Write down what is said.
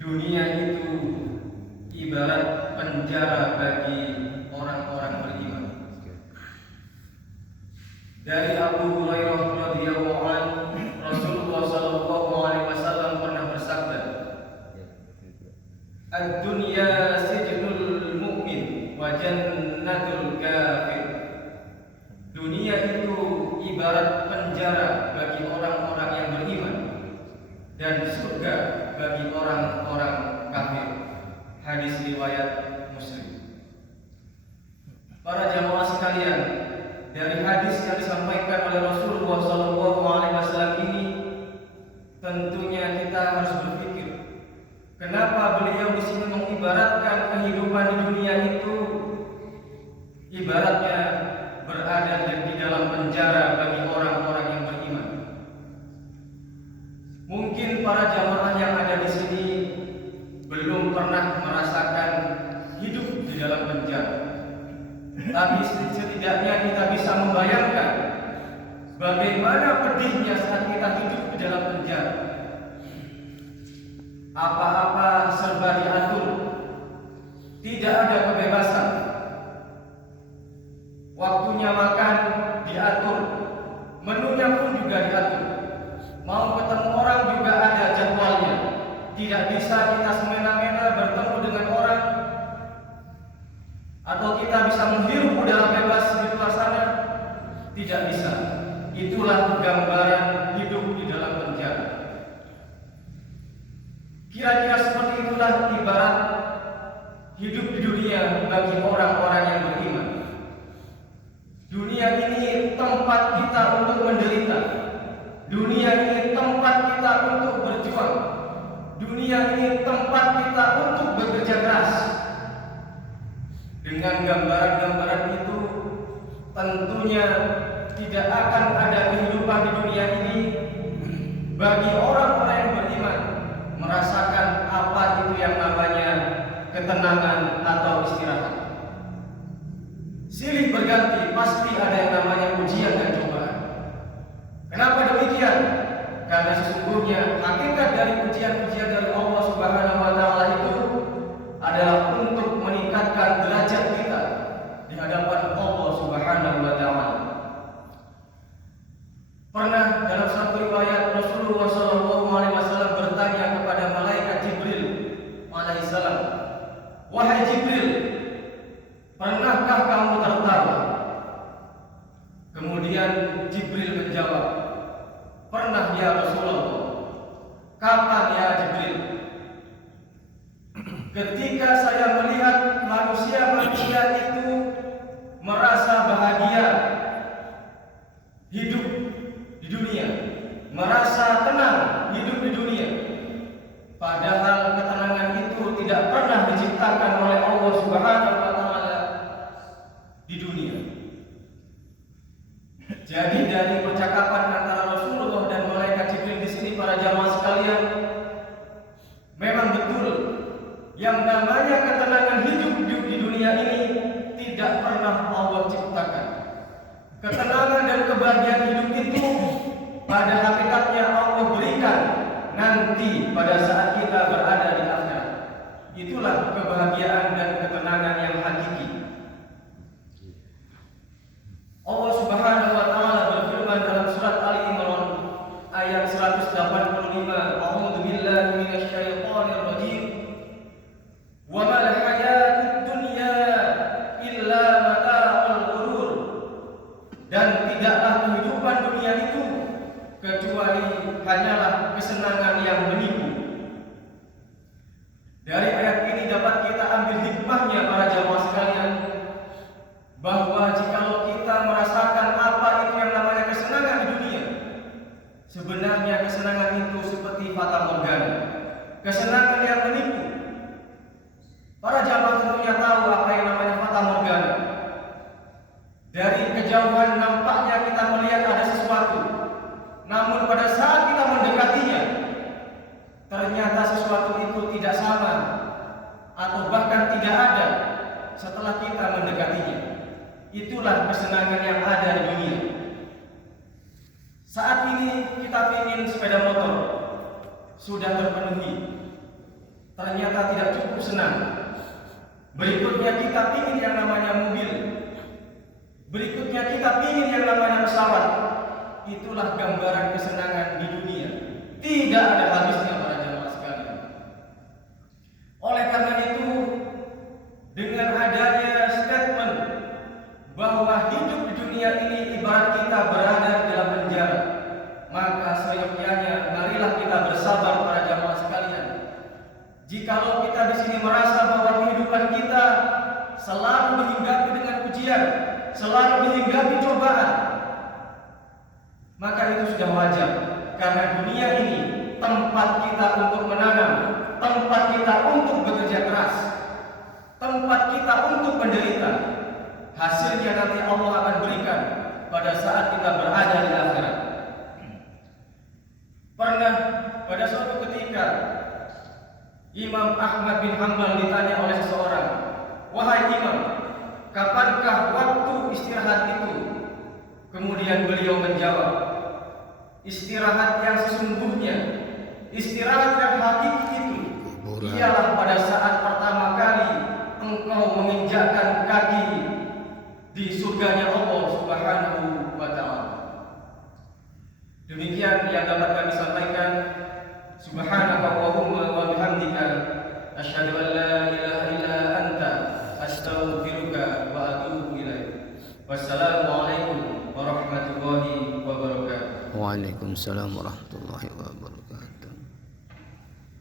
Dunia itu ibarat penjara bagi orang-orang beriman. Dari Abu Hurairah radhiyallahu anhu, Rasulullah sallallahu alaihi wasallam pernah bersabda, "Ad-dunya sijnul mu'min wa jannatul kafir." Dunia itu ibarat penjara bagi orang-orang yang beriman dan surga bagi orang-orang kafir. Hadis riwayat Muslim. Para jamaah sekalian, dari hadis yang disampaikan oleh Rasulullah SAW ini, tentunya kita harus berpikir, kenapa beliau di sini mengibaratkan kehidupan di dunia itu ibaratnya berada di dalam penjara bagi orang-orang yang beriman. Mungkin para jamaah yang ada di sini belum pernah merasakan hidup di dalam penjara, tapi setidaknya kita bisa membayangkan bagaimana pedihnya saat kita hidup di dalam penjara. Apa-apa serba diatur, tidak ada kebebasan. Waktunya makan diatur, menunya pun juga diatur. Mau ketemu orang juga ada jadwalnya. Tidak bisa kita semena-mena bertemu dengan orang, atau kita bisa menghirup udara bebas di luar sana. Tidak bisa. Itulah gambaran hidup di dalam penjara. Kira-kira seperti itulah ibarat hidup di dunia bagi orang-orang yang beriman. Dunia ini tempat kita untuk menderita. Dunia ini tempat kita untuk berjuang. Dunia ini tempat kita untuk bekerja keras. Dengan gambaran-gambaran itu, tentunya tidak akan ada kehidupan di dunia ini bagi orang-orang yang beriman merasakan apa itu yang namanya ketenangan atau istirahat. Silih berganti, pasti ada yang namanya ujian dan cobaan. Kenapa demikian? Karena sesungguhnya hakikat dari ujian-ujian dari Allah Subhanahu wa taala itu adalah untuk meningkatkan derajat kita di hadapan Allah Subhanahu wa taala. Pernah dalam satu riwayat Rasulullah SAW bertanya kepada malaikat Jibril alaihissalam, "Wahai Jibril, pernahkah kamu tertawa?" Kemudian Jibril menjawab, "Pernah ya Rasulullah." "Kapan ya Jibril?" "Ketika saya melihat manusia-manusia itu merasa bahagia hidup di dunia, merasa tenang hidup di dunia, padahal ketenangan itu tidak pernah diciptakan oleh Allah Subhanahu wa taala di dunia." Jadi dari percakapan antara Rasulullah dan malaikat Jibril di sini, para jamaah sekalian, memang betul yang namanya ketenangan hidup di dunia ini tidak pernah Allah ciptakan. Ketenangan dan kebahagiaan hidup itu pada hakikatnya Allah berikan nanti pada saat kita berada di akhirat. Itulah kebahagiaan dan ketenangan yang hakiki. Allah Subhanahu wa taala berfirman dalam surat Ali Imran ayat 185, "A'udzu billahi minasyaitonir rajim. Wa mal hayatud dunya illa mata'ul ghurur." Dan tidaklah kehidupan dunia itu kecuali hanyalah kesenangan yang menipu. Dari ayat ini dapat kita ambil hikmahnya, para jamaah sekalian, bahwa jikalau kita merasakan apa itu yang namanya kesenangan di dunia, sebenarnya kesenangan itu seperti fata morgana, kesenangan yang menipu. Para jamaah tentunya tahu apa yang namanya fata morgana. Dari kejauhan nampaknya kita melihat ada sesuatu, namun pada saat kita mendekatinya, ternyata sesuatu itu tidak sama atau bahkan tidak ada setelah kita mendekatinya. Itulah kesenangan yang ada di dunia. Saat ini kita ingin sepeda motor, sudah terpenuhi. ternyata tidak cukup senang. Berikutnya kita ingin yang namanya mobil. Berikutnya kita ingin yang namanya pesawat. Itulah gambaran kesenangan di dunia. Tidak ada habisnya para jamaah sekalian. Oleh karena itu, dengan adanya statement bahwa hidup di dunia ini ibarat kita berada di dalam penjara, maka seyogyanya marilah kita bersabar para jamaah sekalian. Jikalau kita di sini merasa bahwa kehidupan kita selalu dihinggapi dengan ujian, selalu dihinggapi cobaan, maka itu sudah wajar, karena dunia ini tempat kita untuk menanam, tempat kita untuk bekerja keras, tempat kita untuk menderita. Hasilnya nanti Allah akan berikan pada saat kita berada di akhirat. Pernah pada suatu ketika Imam Ahmad bin Hanbal ditanya oleh seseorang, "Wahai Imam, kapankah waktu istirahat itu?" Kemudian beliau menjawab, "Istirahat yang sesungguhnya, istirahat yang hakiki itu ialah pada saat pertama kali engkau menginjakkan kaki di surganya Allah Subhanahu wa ta'ala." Demikian yang dapat kami sampaikan. Subhanakallahumma wa bihamdika asyhadu an la ilaha illa anta astaghfiruka wa atubu ilaik. Wassalamualaikum warahmatullahi wabarakatuh. Waalaikumsalam warahmatullahi wabarakatuh.